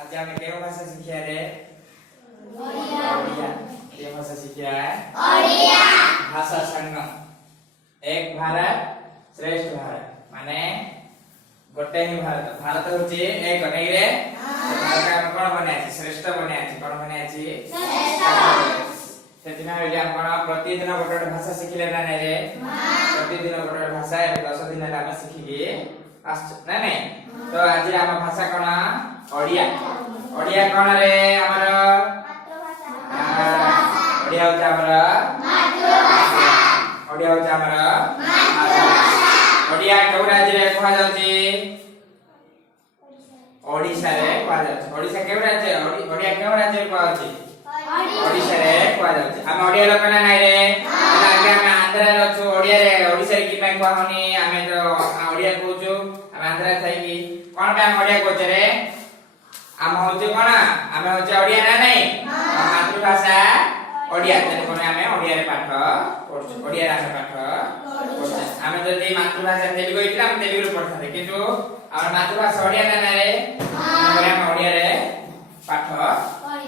आज आम के भाषा शिखिया रे ओडिया के भाषा शिखिया ओडिया भाषा संगम एक भारत श्रेष्ठ भारत माने गोटे ही भारत भारत होची एक नहीं रे भारत हम कोन बने अछि श्रेष्ठ बने अछि कोन बने अछि श्रेष्ठ सेदिना रे हम कोन प्रतिदिन गोटे भाषा शिखिले ना रे प्रतिदिन गोटे भाषा 10 दिन ला हम शिखिबे ना नहीं तो आज हम भाषा कोन ओडिया ओडिया कोन रे हमर मातृभाषा ओडिया होता हमर मातृभाषा ओडिया होता हमर मातृभाषा ओडिया केउ राज्य रे कहा जाउची ओडिशा रे कहा जाउची ओडिशा केउ राज्य ओडिया केउ राज्य कहा जाउची ओडिशा रे कहा जाउची हम ओडिया लोक ना नाही रे आगे हम आंध्र रे अछु ओडिया रे ओडिशा रे कि मैं कहनी हमें तो ओडिया कहूछु हम आंध्र थाई कि कोन पे हम ओडिया कहछ रे हम होचे कोन हम होचे ओडिया ना नहीं मातृभाषा ओडिया तने कोन हमें ओडिया रे पाठ पढछु ओडिया रे पाठ पढछु हम जदी मातृभाषा तेलुगु इतला हम तेलुगु रे पढथाते किंतु हमर मातृभाषा ओडिया ना रे हम ओडिया रे पाठ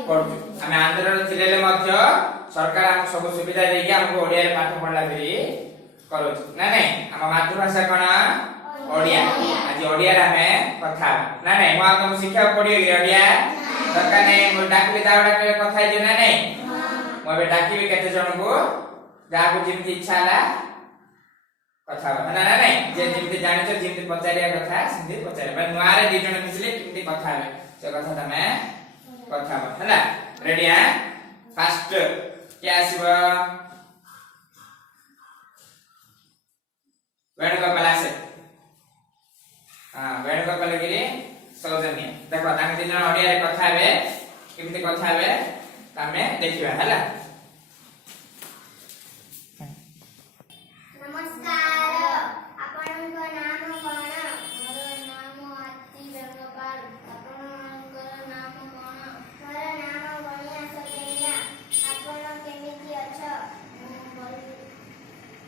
पढछु हम आंध्र रे थिले मध्य सरकार हम सब सुविधा देई के हमको ओडिया रे पाठ पढला फेरी करूछु ना नहीं हम मातृभाषा कोन ओडिया आज ओडिया रे हमें कथा ना नहीं मो तुम शिक्षा पढियो कि ओडिया सरकार ने मो डाकली दावडा के कथा जे ना नहीं मो बे डाकिबे केते जण को जाको जिमति इच्छा ला कथा ना ना नहीं जे जिमति जानि छ जिमति पचारिया कथा सिंधी पचारे बा नुआरे दी जण मिसले किमति कथा हे से कथा तमे कथा हला रेडी है फास्ट क्या आसीबा वेण को पलासे हां वेण को पलगिरी सौजन्य देखो ताके तीन जण ओडिया रे कथा हेबे किमति कथा हेबे तमे देखिबा हला नमस्कार आपनक नाम कोन मोर नाम आरती रंगपाल आपनक नाम कोन मोर नाम बनिया सजैया आपन केमिति अछ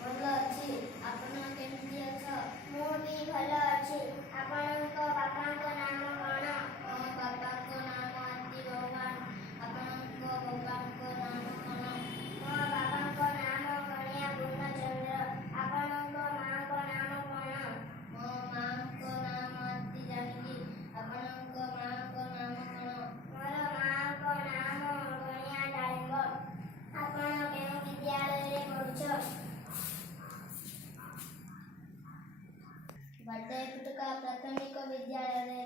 भलो अछि आपन केमिति अछ मो भी भलो अछि आपनक बापाक नाम कोन मोर बापाक नाम आरती भगवान आपनक बापाक नाम कोन मोर बापाक नाम कन्या पूर्णचंद्र आपनक माक नाम कोन मोर माक नाम आरती जानकी आपनक माक नाम कोन मोर माक नाम कन्या डालिंब आपन केउ विद्यालय रे पढुछ बड़े पुटका प्राथमिक विद्यालय रे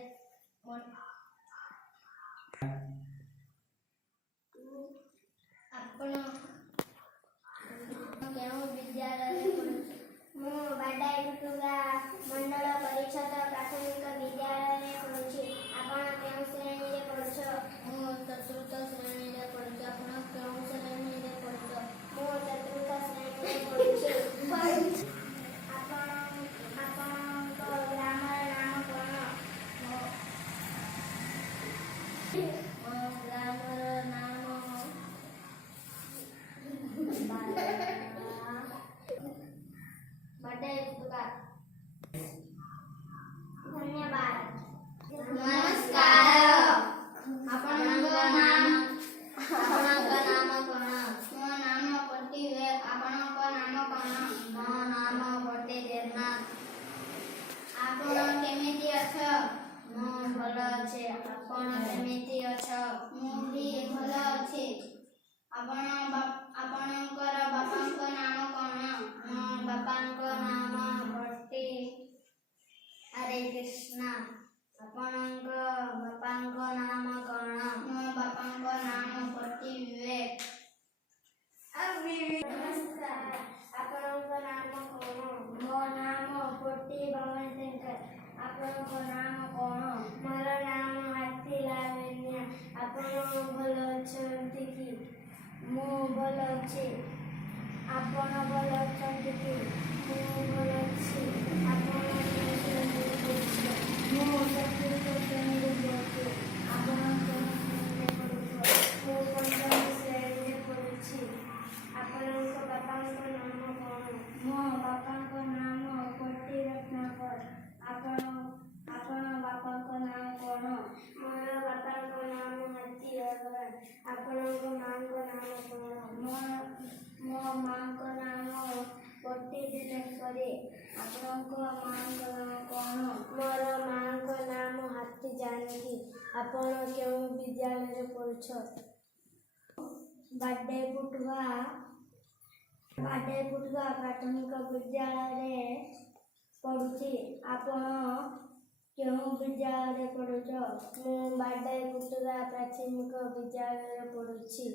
आपन केउ विद्यालय रे पढुछ मो बड़े पुटका मंडल परिषद प्राथमिक विद्यालय रे पढुछि आपन केउ श्रेणी रे पढुछ मो चतुर्थ श्रेणी रे पढुछि आपन केउ श्रेणी रे पढुछ मो चतुर्थ श्रेणी रे पढुछि आपन तो ग्राम नाम कोन मो ग्राम नाम बड़े पुटका धन्यवाद नमस्कार आपनक नाम कोन मो नाम पट्टी आपनक नाम कोन मो नाम पट्टी देवनाथ आपन केमिति अछ मो भलो अछि आपन केमिति अछ मो भी भलो अछि आपनकर बापाक नाम कोन मो बापाक नाम भट्टी हरे कृष्णा आपनक बापाक नाम कोन मो बापाक नाम भट्टी विवेक नमस्कार आपनक नाम कोन मो नाम भट्टी भवन शंकर आपनक नाम कोन मोर नाम आरती लावण्य आपन भलो अछंती कि मो भलो अछि आपन भलो अछंती कि मो भलो अछि आपन मो चतुर्थ श्रेणी रे पढुछि आपन मो पंचम श्रेणी रे पढुछि आपनक बापाक नाम कोन मो बापाक नाम कोटी रत्नाकर आपन बापाक नाम कोन मोर बापाक ଆପଣଙ୍କ ମାଙ୍କ ନାମ କ'ଣ? ମୋ ମାଙ୍କ ନାମ ପଟି ଦିନେଶ୍ୱରୀ। ଆପଣଙ୍କ ମାଙ୍କ ନାମ କ'ଣ? ମୋର ମାଙ୍କ ନାମ ହାତୀ ଜାନକୀ। ଆପଣ କେଉଁ ବିଦ୍ୟାଳୟରେ ପଢୁଛ? ବାଡେପୁଟୁଆ ପ୍ରାଥମିକ ବିଦ୍ୟାଳୟରେ ପଢୁଛି। ଆପଣ କେଉଁ ବିଦ୍ୟାଳୟରେ ପଢୁଛ? ମୁଁ ବାଡେପୁଟୁଆ ପ୍ରାଥମିକ ବିଦ୍ୟାଳୟରେ ପଢୁଛି।